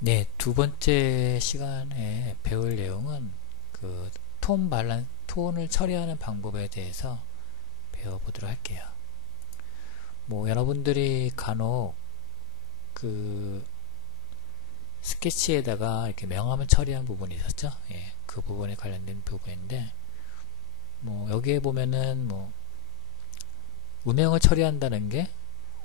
네, 두 번째 시간에 배울 내용은 그 톤을 처리하는 방법에 대해서 배워보도록 할게요. 뭐 여러분들이 간혹 그 스케치에다가 이렇게 명암을 처리한 부분이 있었죠. 예, 그 부분에 관련된 부분인데, 뭐 여기에 보면은 뭐 음영을 처리한다는 게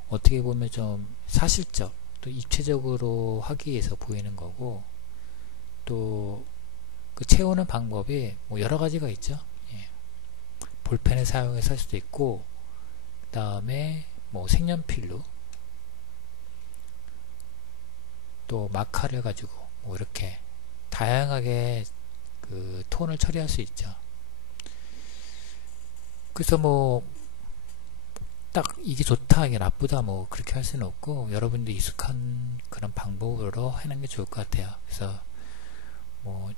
어떻게 보면 좀 사실적 또 입체적으로 하기 위해서 보이는 거고, 또 그 채우는 방법이 뭐 여러 가지가 있죠. 예. 볼펜을 사용해서 할 수도 있고, 그 다음에 뭐 색연필로, 또 마카를 가지고 뭐 이렇게 다양하게 그 톤을 처리할 수 있죠. 그래서 뭐 딱 이게 좋다 이게 나쁘다 뭐 그렇게 할 수는 없고, 여러분들 익숙한 그런 방법으로 하는 게 좋을 것 같아요. 그래서 뭐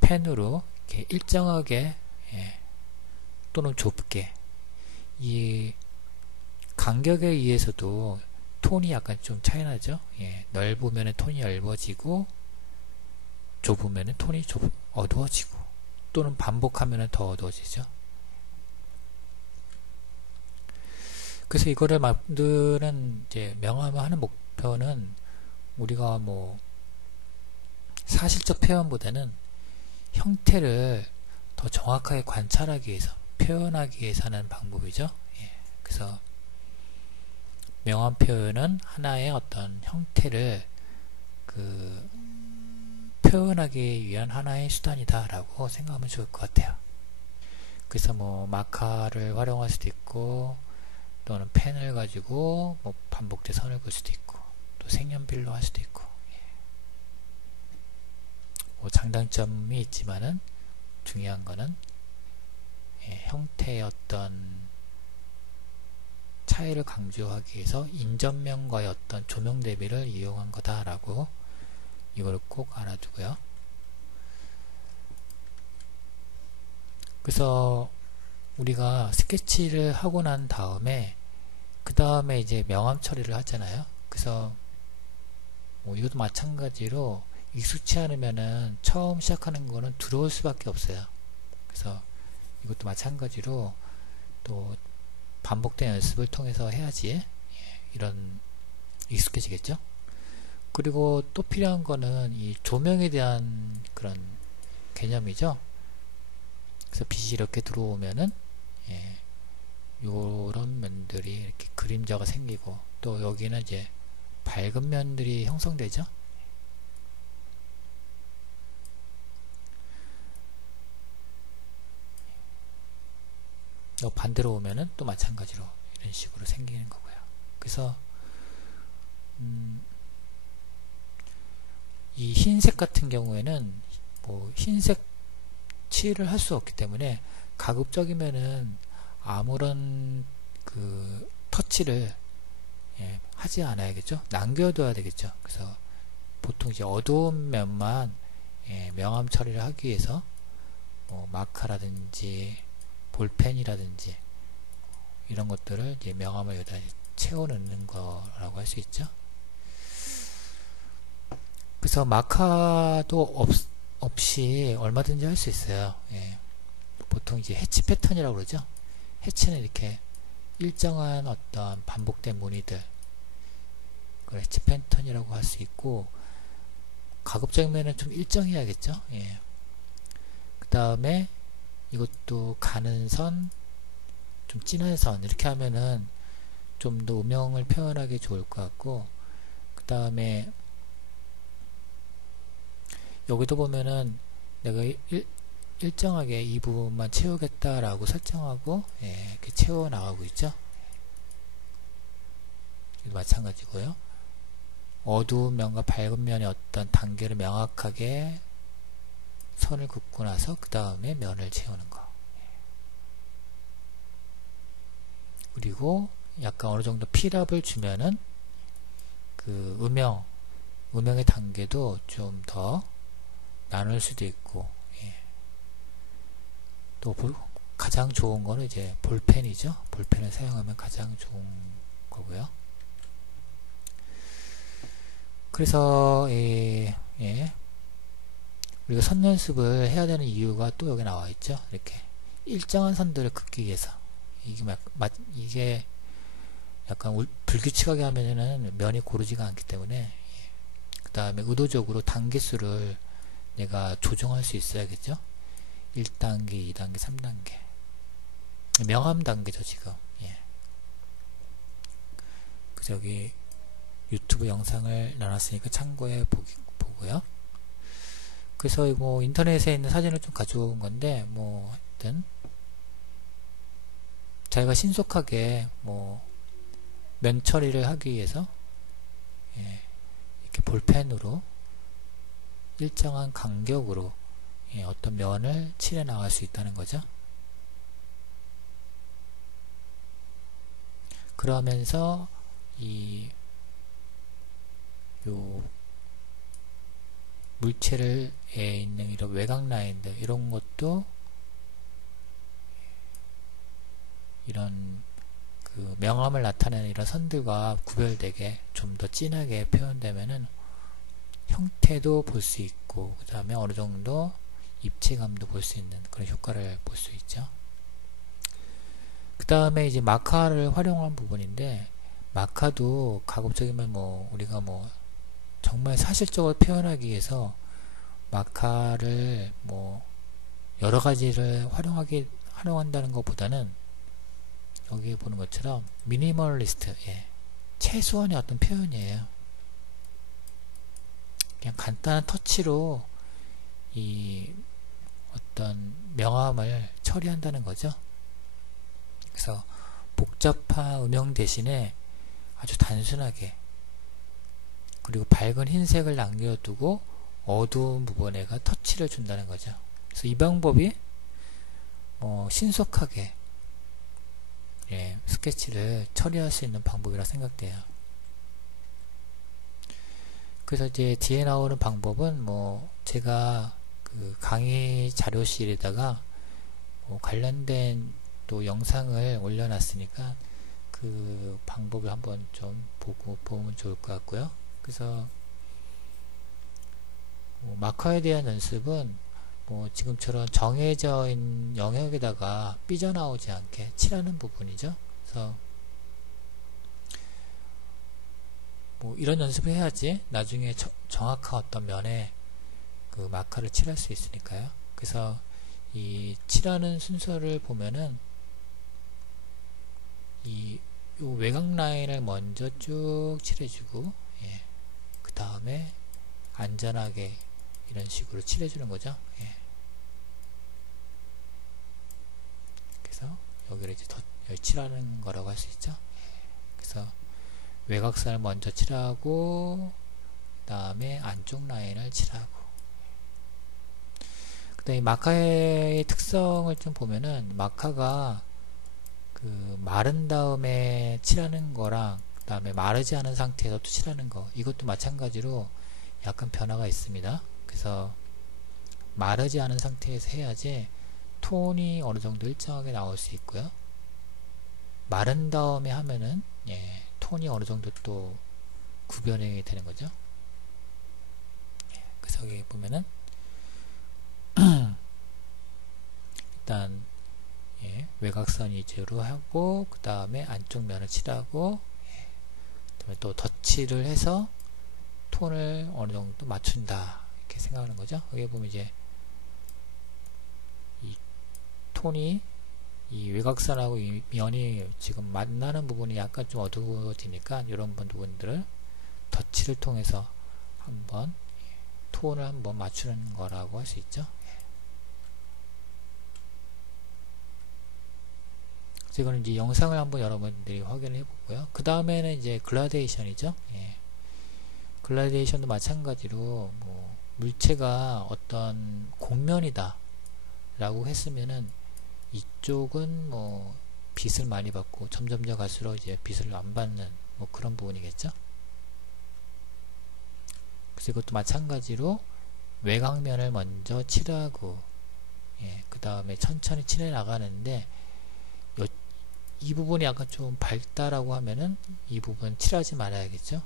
펜으로 이렇게 일정하게, 예, 또는 좁게, 이 간격에 의해서도 톤이 약간 좀 차이 나죠. 예, 넓으면 톤이 얇아지고, 좁으면 톤이 어두워지고, 또는 반복하면 더 어두워지죠. 그래서 이거를 만드는 이제 명암을 하는 목표는, 우리가 뭐 사실적 표현보다는 형태를 더 정확하게 관찰하기 위해서, 표현하기 위해서 하는 방법이죠. 예, 그래서 명암 표현은 하나의 어떤 형태를 그 표현하기 위한 하나의 수단이다 라고 생각하면 좋을 것 같아요. 그래서 뭐 마카를 활용할 수도 있고, 또는 펜을 가지고 뭐 반복된 선을 그을 수도 있고, 또 색연필로 할 수도 있고, 뭐 장단점이 있지만은 중요한 거는, 예, 형태의 어떤 차이를 강조하기 위해서 인접면과의 어떤 조명 대비를 이용한 거다라고 이걸 꼭 알아두고요. 그래서 우리가 스케치를 하고 난 다음에 그 다음에 이제 명암 처리를 하잖아요. 그래서 뭐 이것도 마찬가지로 익숙치 않으면은 처음 시작하는 거는 두려울 수밖에 없어요. 그래서 이것도 마찬가지로 또 반복된 연습을 통해서 해야지, 예, 이런 익숙해지겠죠. 그리고 또 필요한 거는 이 조명에 대한 그런 개념이죠. 그래서 빛이 이렇게 들어오면은, 예, 요런 면들이 이렇게 그림자가 생기고, 또 여기는 이제 밝은 면들이 형성되죠. 반대로 오면은 또 마찬가지로 이런 식으로 생기는 거고요. 그래서 이 흰색 같은 경우에는 뭐 흰색 칠을 할 수 없기 때문에 가급적이면은 아무런 그 터치를, 예, 하지 않아야겠죠. 남겨둬야 되겠죠. 그래서 보통 이제 어두운 면만, 예, 명암 처리를 하기 위해서 뭐 마카라든지 볼펜이라든지 이런 것들을 이제 명암을 여기다 채워 넣는 거라고 할 수 있죠. 그래서 마카도 없이 얼마든지 할 수 있어요. 예. 보통 이제 해치 패턴이라고 그러죠. 해치는 이렇게 일정한 어떤 반복된 무늬들, 그걸 해치 패턴이라고 할 수 있고, 가급적이면 좀 일정해야겠죠. 예. 그 다음에 이것도 가는 선, 좀 진한 선, 이렇게 하면은 좀 더 음영을 표현하기 좋을 것 같고, 그 다음에 여기도 보면은 내가 일정하게 이 부분만 채우겠다라고 설정하고, 예, 이렇게 채워 나가고 있죠. 이도 마찬가지고요. 어두운 면과 밝은 면의 어떤 단계를 명확하게 선을 긋고 나서 그 다음에 면을 채우는 거. 그리고 약간 어느 정도 필압을 주면은 그 음영의 단계도 좀 더 나눌 수도 있고, 예. 또 가장 좋은 거는 이제 볼펜이죠. 볼펜을 사용하면 가장 좋은 거고요. 그래서 우리가 선 연습을 해야 되는 이유가 또 여기 나와 있죠. 이렇게 일정한 선들을 긋기 위해서. 이게 약간 불규칙하게 하면은 면이 고르지가 않기 때문에, 그 다음에 의도적으로 단계수를 내가 조정할 수 있어야겠죠. 1단계, 2단계, 3단계. 명암 단계죠, 지금. 그래서 여기 유튜브 영상을 나눴으니까 참고해 보고요. 그래서 뭐 인터넷에 있는 사진을 좀 가져온 건데, 뭐 하여튼 자기가 신속하게 뭐 면 처리를 하기 위해서 이렇게 볼펜으로 일정한 간격으로 어떤 면을 칠해 나갈 수 있다는 거죠. 그러면서 요 물체를 있는 이런 외곽 라인들, 이런 것도 이런 그 명암을 나타내는 이런 선들과 구별되게 좀 더 진하게 표현되면은 형태도 볼 수 있고, 그 다음에 어느 정도 입체감도 볼 수 있는 그런 효과를 볼 수 있죠. 그 다음에 이제 마카를 활용한 부분인데, 마카도 가급적이면 뭐 우리가 뭐 정말 사실적으로 표현하기 위해서 마카를 뭐 여러 가지를 활용한다는 것보다는 여기 보는 것처럼 미니멀리스트, 최소한의 어떤 표현이에요. 그냥 간단한 터치로 이 어떤 명암을 처리한다는 거죠. 그래서 복잡한 음영 대신에 아주 단순하게, 그리고 밝은 흰색을 남겨두고 어두운 부분에가 터치를 준다는 거죠. 그래서 이 방법이 신속하게 스케치를 처리할 수 있는 방법이라 생각돼요. 그래서 이제 뒤에 나오는 방법은 뭐 제가 그 강의 자료실에다가 관련된 또 영상을 올려놨으니까 그 방법을 한번 좀 보면 좋을 것 같고요. 그래서 마커에 대한 연습은 지금처럼 정해져 있는 영역에다가 삐져나오지 않게 칠하는 부분이죠. 그래서 이런 연습을 해야지 나중에 정확한 어떤 면에 그 마커를 칠할 수 있으니까요. 그래서 이 칠하는 순서를 보면은 요 외곽 라인을 먼저 쭉 칠해주고, 그 다음에 안전하게 이런 식으로 칠해주는 거죠. 그래서 여기를 이제 여기 칠하는 거라고 할 수 있죠. 그래서 외곽선을 먼저 칠하고, 그 다음에 안쪽 라인을 칠하고. 그 다음에 마카의 특성을 좀 보면은, 마카가 그 마른 다음에 칠하는 거랑 그 다음에 마르지 않은 상태에서 또 칠하는 거, 이것도 마찬가지로 약간 변화가 있습니다. 그래서 마르지 않은 상태에서 해야지 톤이 어느 정도 일정하게 나올 수 있고요. 마른 다음에 하면은 톤이 어느 정도 또 구별이 되는 거죠. 그래서 여기 보면은 일단 외곽선 위주로 하고, 그 다음에 안쪽 면을 칠하고, 그 다음에 또 덧칠을 해서 톤을 어느 정도 맞춘다, 이렇게 생각하는 거죠. 여기 보면 이제 이 톤이 이 외곽선하고 이 면이 지금 만나는 부분이 약간 좀 어두워지니까 이런 부분들을 덧칠을 통해서 한번 톤을 한번 맞추는 거라고 할 수 있죠. 이거는 이제 영상을 한번 여러분들이 확인을 해보고요. 그 다음에는 이제 글라데이션이죠. 글라데이션도 마찬가지로 물체가 어떤 곡면이다 라고 했으면은 이쪽은 빛을 많이 받고 점점 더 갈수록 이제 빛을 안 받는 그런 부분이겠죠. 그래서 이것도 마찬가지로 외곽면을 먼저 칠하고, 그 다음에 천천히 칠해 나가는데, 이 부분이 약간 좀 밝다라고 하면은 이 부분 칠하지 말아야겠죠.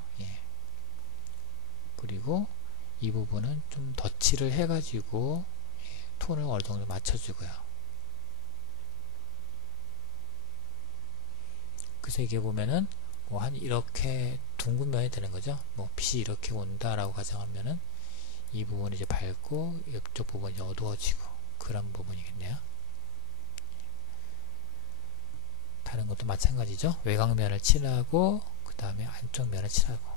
그리고 이 부분은 좀 덧칠을 해가지고 톤을 어느 정도 맞춰주고요. 그래서 이게 보면은 뭐 한 이렇게 둥근 면이 되는 거죠. 뭐 빛이 이렇게 온다라고 가정하면은 이 부분이 이제 밝고 옆쪽 부분이 어두워지고 그런 부분이겠네요. 다른 것도 마찬가지죠. 외곽면을 칠하고 그 다음에 안쪽 면을 칠하고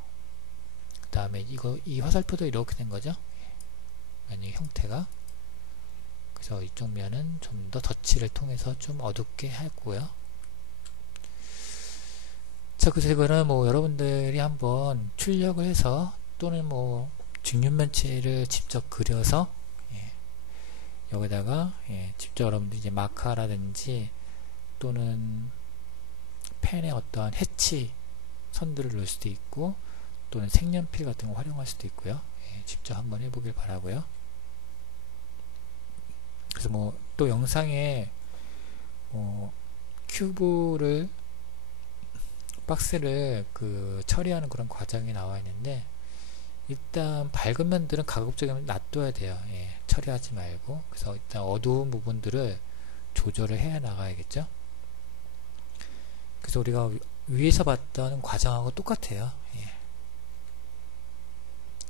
그 다음에 이 화살표도 이렇게 된 거죠. 면의 형태가. 그래서 이쪽 면은 좀 더 덧칠을 통해서 좀 어둡게 하고요. 자, 그래서 이거는 뭐 여러분들이 한번 출력을 해서 또는 뭐 직육면체를 직접 그려서 여기다가 직접 여러분들 이제 마카라든지 또는 펜에 어떠한 해치 선들을 넣을 수도 있고 또는 색연필 같은 거 활용할 수도 있고요. 직접 한번 해보길 바라고요. 그래서 뭐 또 영상에 큐브를 박스를 처리하는 그런 과정이 나와 있는데 일단 밝은 면들은 가급적이면 놔둬야 돼요. 처리하지 말고. 그래서 일단 어두운 부분들을 조절을 해 나가야겠죠. 그래서 우리가 위에서 봤던 과정하고 똑같아요.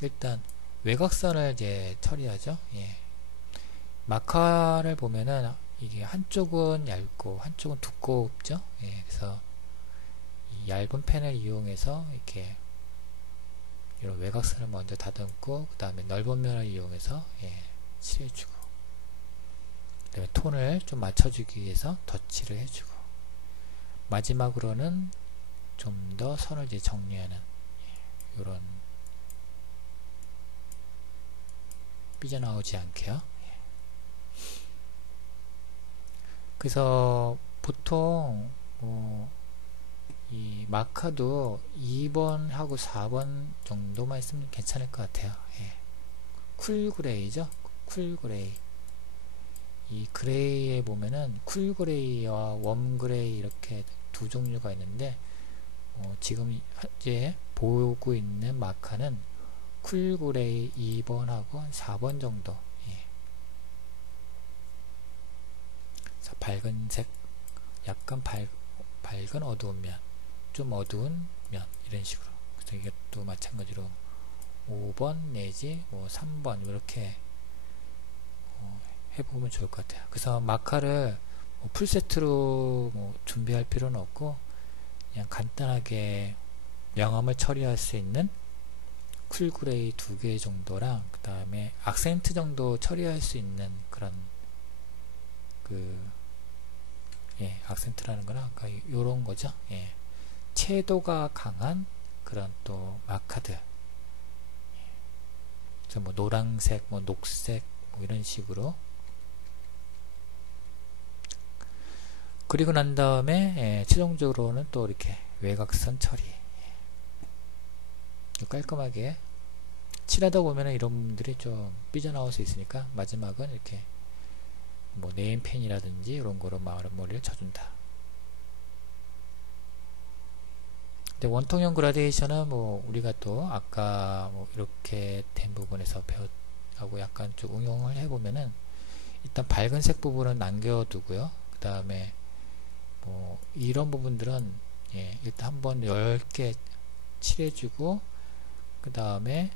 일단 외곽선을 이제 처리하죠. 마카를 보면은 이게 한쪽은 얇고 한쪽은 두껍죠. 그래서 이 얇은 펜을 이용해서 이렇게 이런 외곽선을 먼저 다듬고 그 다음에 넓은 면을 이용해서 칠해주고 그 다음에 톤을 좀 맞춰주기 위해서 덧칠을 해주고 마지막으로는 좀 더 선을 이제 정리하는 이런 삐져나오지 않게요. 그래서 보통 이 마카도 2번하고 4번 정도만 있으면 괜찮을 것 같아요. 쿨그레이죠. 쿨그레이. 이 그레이에 보면은 쿨그레이와 웜그레이 이렇게 두 종류가 있는데 지금 현재 보고 있는 마카는 쿨그레이 2번하고 4번 정도. 밝은 색, 약간 밝은 어두운 면, 좀 어두운 면 이런 식으로. 그래서 이것도 마찬가지로 5번 내지 뭐 3번 이렇게 해보면 좋을 것 같아요. 그래서 마카를 풀세트로 준비할 필요는 없고 그냥 간단하게 명암을 처리할 수 있는 쿨그레이 2개 정도랑 그 다음에 악센트 정도 처리할 수 있는 그런 악센트라는 거는 아까 요런 거죠. 채도가 강한 그런 또 마카드. 그래서 뭐 노란색, 뭐 녹색, 뭐 이런 식으로. 그리고 난 다음에 최종적으로는 또 이렇게 외곽선 처리. 깔끔하게 칠하다 보면은 이런 부분들이 좀 삐져나올 수 있으니까 마지막은 이렇게 뭐 네임펜이라든지 이런 거로 마무리를 쳐준다. 근데 원통형 그라데이션은 뭐 우리가 또 아까 뭐 이렇게 된 부분에서 배웠하고 약간 좀 응용을 해보면은 일단 밝은색 부분은 남겨두고요. 그 다음에 뭐 이런 부분들은 일단 한번 10개 칠해주고 그 다음에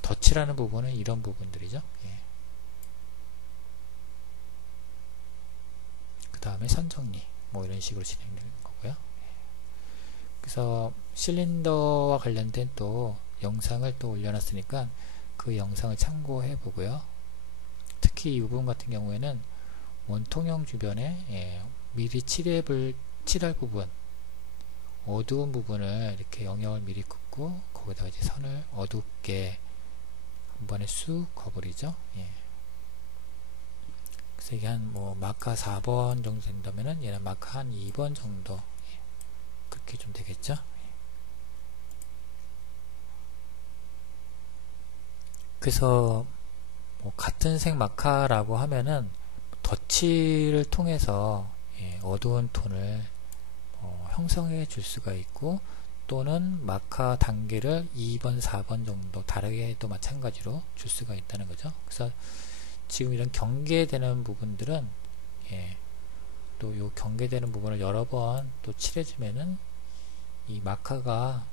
덧칠하는 부분은 이런 부분들이죠. 그 다음에 선정리 뭐 이런 식으로 진행되는 거고요. 그래서 실린더와 관련된 또 영상을 또 올려놨으니까 그 영상을 참고해 보고요. 특히 이 부분 같은 경우에는 원통형 주변에 미리 칠할 부분 어두운 부분을 이렇게 영역을 미리 긋고 거기다가 이제 선을 어둡게 한 번에 쑥 그어버리죠. 그래서 이게 한 뭐 마카 4번 정도 된다면은 얘는 마카 한 2번 정도 그렇게 좀 되겠죠. 그래서 뭐 같은 색 마카라고 하면은 덧칠을 통해서 어두운 톤을 형성해 줄 수가 있고 또는 마카 단계를 2번, 4번 정도 다르게 또 마찬가지로 줄 수가 있다는 거죠. 그래서 지금 이런 경계되는 부분들은 또 요 경계되는 부분을 여러 번 또 칠해주면은 이 마카가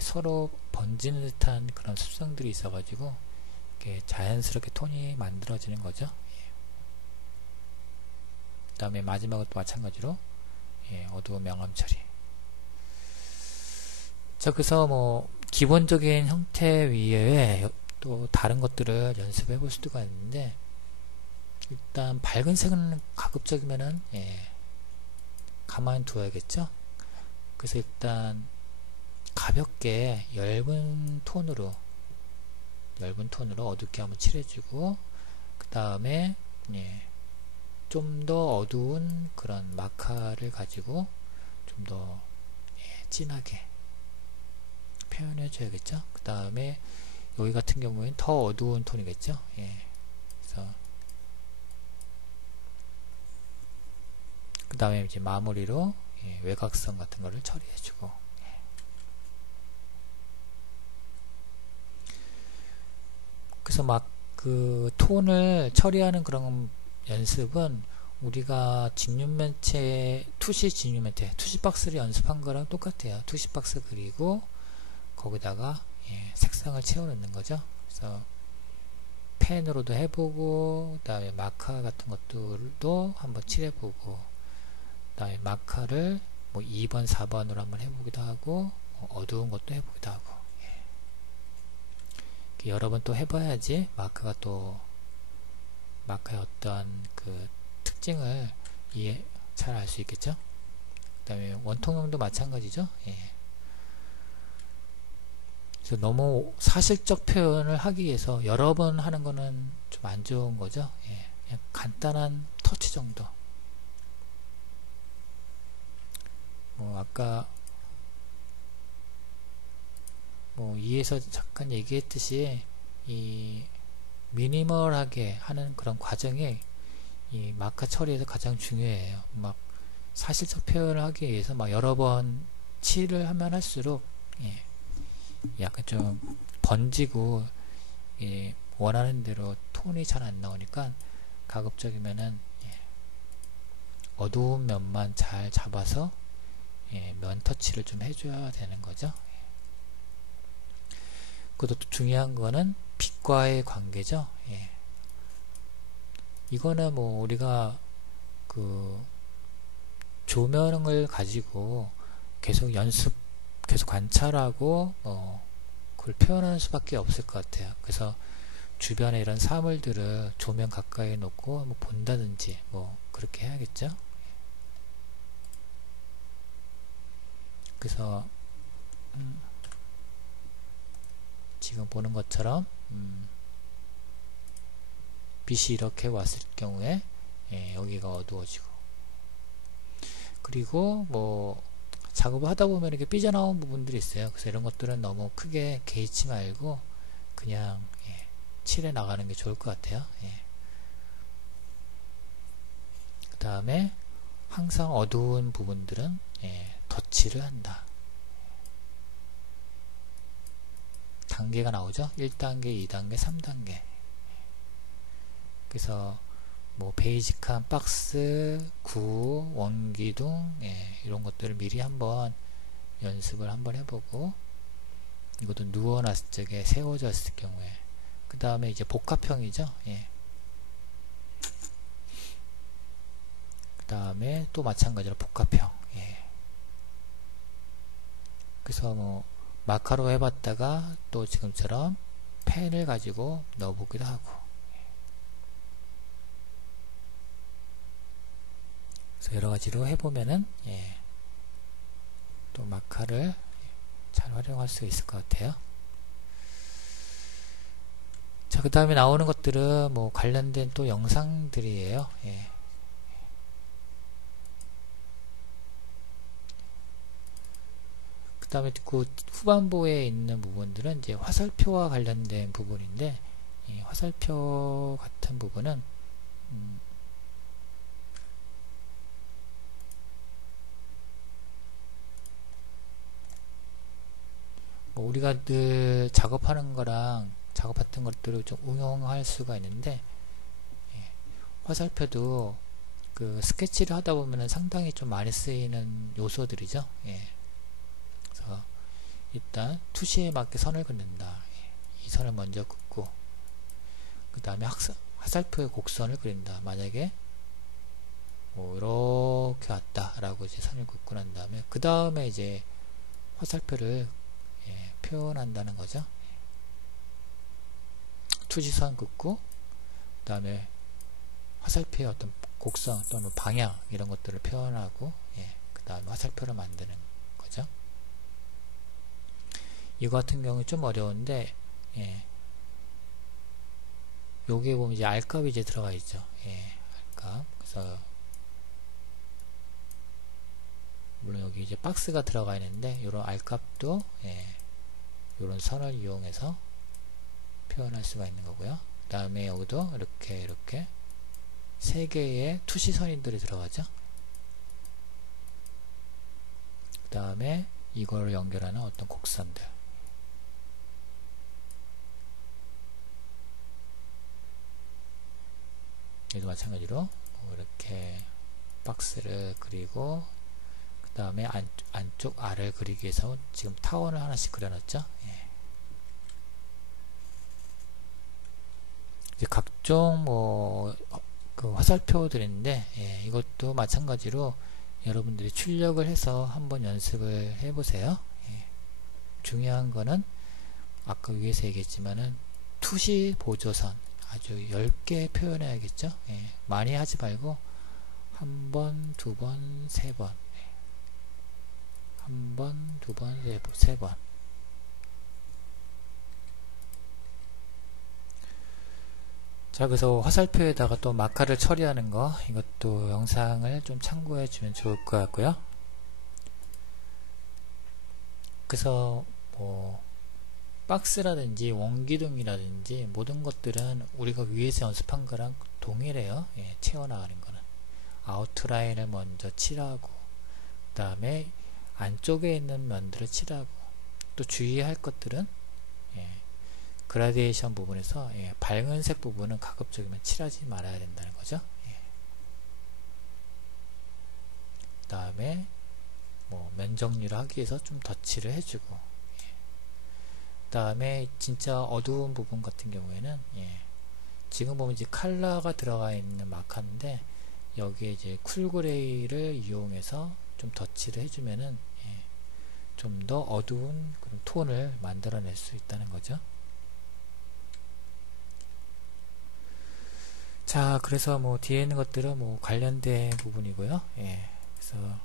서로 번지는 듯한 그런 습성들이 있어가지고 이렇게 자연스럽게 톤이 만들어지는 거죠. 그 다음에 마지막은 또 마찬가지로 어두운 명암 처리. 자, 그래서 뭐 기본적인 형태 위에 또 다른 것들을 연습해 볼 수가 있는데, 일단 밝은 색은 가급적이면은 가만히 두어야겠죠. 그래서 일단 가볍게 엷은 톤으로 어둡게 한번 칠해주고, 그 다음에 좀 더 어두운 그런 마카를 가지고 좀 더 진하게 표현해 줘야겠죠. 그 다음에 여기 같은 경우에는 더 어두운 톤이겠죠. 그래서 그 다음에 이제 마무리로 외곽선 같은 거를 처리해 주고, 그래서 막 그 톤을 처리하는 그런 연습은 우리가 직육면체, 투시 직육면체, 투시박스를 연습한 거랑 똑같아요. 투시박스 그리고 거기다가 색상을 채워넣는 거죠. 그래서 펜으로도 해보고, 그 다음에 마카 같은 것들도 한번 칠해보고, 그 다음에 마카를 뭐 2번, 4번으로 한번 해보기도 하고, 어두운 것도 해보기도 하고, 여러 번 또 해봐야지 마카가 또 마카의 어떤 그 특징을 잘 알 수 있겠죠. 그 다음에 원통형도 마찬가지죠. 그래서 너무 사실적 표현을 하기 위해서 여러 번 하는 거는 좀 안 좋은 거죠. 그냥 간단한 터치 정도. 뭐 아까 뭐 위에서 잠깐 얘기했듯이 이 미니멀하게 하는 그런 과정이 이 마카 처리에서 가장 중요해요. 막 사실적 표현을 하기 위해서 막 여러 번 칠을 하면 할수록 약간 좀 번지고 원하는 대로 톤이 잘 안 나오니까 가급적이면은 어두운 면만 잘 잡아서 면 터치를 좀 해줘야 되는 거죠. 그것도 중요한 거는 빛과의 관계죠. 이거는 뭐 우리가 그 조명을 가지고 계속 계속 관찰하고 그걸 표현하는 수밖에 없을 것 같아요. 그래서 주변에 이런 사물들을 조명 가까이 놓고 뭐 본다든지 뭐 그렇게 해야겠죠. 그래서 지금 보는 것처럼 빛이 이렇게 왔을 경우에 여기가 어두워지고, 그리고 뭐 작업을 하다 보면 이렇게 삐져나온 부분들이 있어요. 그래서 이런 것들은 너무 크게 개의치 말고 그냥 칠해 나가는 게 좋을 것 같아요. 그 다음에 항상 어두운 부분들은 덧칠을 한다. 단계가 나오죠. 1단계, 2단계, 3단계. 그래서 뭐 베이직한 박스, 구, 원기둥 이런 것들을 미리 한번 연습을 한번 해보고, 이것도 누워놨을 적에 세워졌을 경우에, 그 다음에 이제 복합형이죠. 그 다음에 또 마찬가지로 복합형. 그래서 뭐 마카로 해봤다가 또 지금처럼 펜을 가지고 넣어보기도 하고, 그래서 여러가지로 해보면은 또 마카를 잘 활용할 수 있을 것 같아요. 자, 그 다음에 나오는 것들은 뭐 관련된 또 영상들이에요. 그 다음에 그 후반부에 있는 부분들은 이제 화살표와 관련된 부분인데, 화살표 같은 부분은 우리가 늘 작업하는 거랑 작업했던 것들을 좀 응용할 수가 있는데, 예, 화살표도 그 스케치를 하다 보면 상당히 좀 많이 쓰이는 요소들이죠. 예. 그래서 일단 투시에 맞게 선을 긋는다. 예. 이 선을 먼저 긋고 그 다음에 화살표의 곡선을 그린다. 만약에 뭐 이렇게 왔다 라고 이제 선을 긋고 난 다음에 그 다음에 이제 화살표를 예, 표현한다는 거죠. 투지선 긋고 그 다음에 화살표의 어떤 곡선 또는 방향 이런 것들을 표현하고 예, 그 다음에 화살표를 만드는 거죠. 이거 같은 경우는 좀 어려운데 예, 여기에 보면 이제 알값이 이제 들어가 있죠. 예, 알값. 그래서 물론 여기 이제 박스가 들어가 있는데 이런 알값도 예, 이런 선을 이용해서 표현할 수가 있는 거고요. 그 다음에 여기도 이렇게 세 개의 투시선들이 들어가죠. 그 다음에 이걸 연결하는 어떤 곡선들. 얘도 마찬가지로 이렇게 박스를 그리고 그 다음에 안쪽 알을 그리기 위해서 지금 타원을 하나씩 그려놨죠. 예. 이제 각종 그 화살표들인데 예, 이것도 마찬가지로 여러분들이 출력을 해서 한번 연습을 해보세요. 예. 중요한 거는 아까 위에서 얘기했지만은 투시 보조선 아주 10개 표현해야겠죠. 예. 많이 하지 말고 한 번, 두 번, 세 번 한 번, 두 번, 세 번 자, 그래서 화살표에다가 또 마카를 처리하는 거 이것도 영상을 좀 참고해 주면 좋을 것 같고요. 그래서 뭐 박스라든지 원기둥이라든지 모든 것들은 우리가 위에서 연습한 거랑 동일해요. 예, 채워나가는 거는 아웃라인을 먼저 칠하고 그 다음에 안쪽에 있는 면들을 칠하고 또 주의할 것들은 예, 그라데이션 부분에서 예, 밝은색 부분은 가급적이면 칠하지 말아야 된다는 거죠. 예. 그 다음에 뭐 면 정리를 하기 위해서 좀 덧칠을 해주고 예. 그 다음에 진짜 어두운 부분 같은 경우에는 예, 지금 보면 이제 컬러가 들어가 있는 마카인데 여기에 이제 쿨그레이를 이용해서 좀 덧칠을 해주면은 예, 좀 더 어두운 그런 톤을 만들어낼 수 있다는 거죠. 자, 그래서 뭐 뒤에 있는 것들은 뭐 관련된 부분이고요. 예, 그래서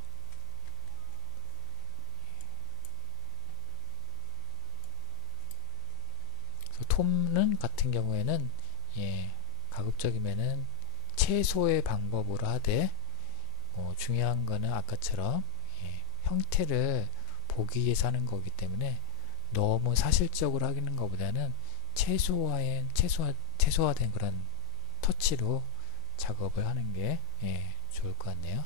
톤은 같은 경우에는 예, 가급적이면은 최소의 방법으로 하되 중요한 거는 아까처럼 예, 형태를 보기 위해서 하는 거기 때문에 너무 사실적으로 하는 것보다는 최소화된 그런 터치로 작업을 하는 게 예, 좋을 것 같네요.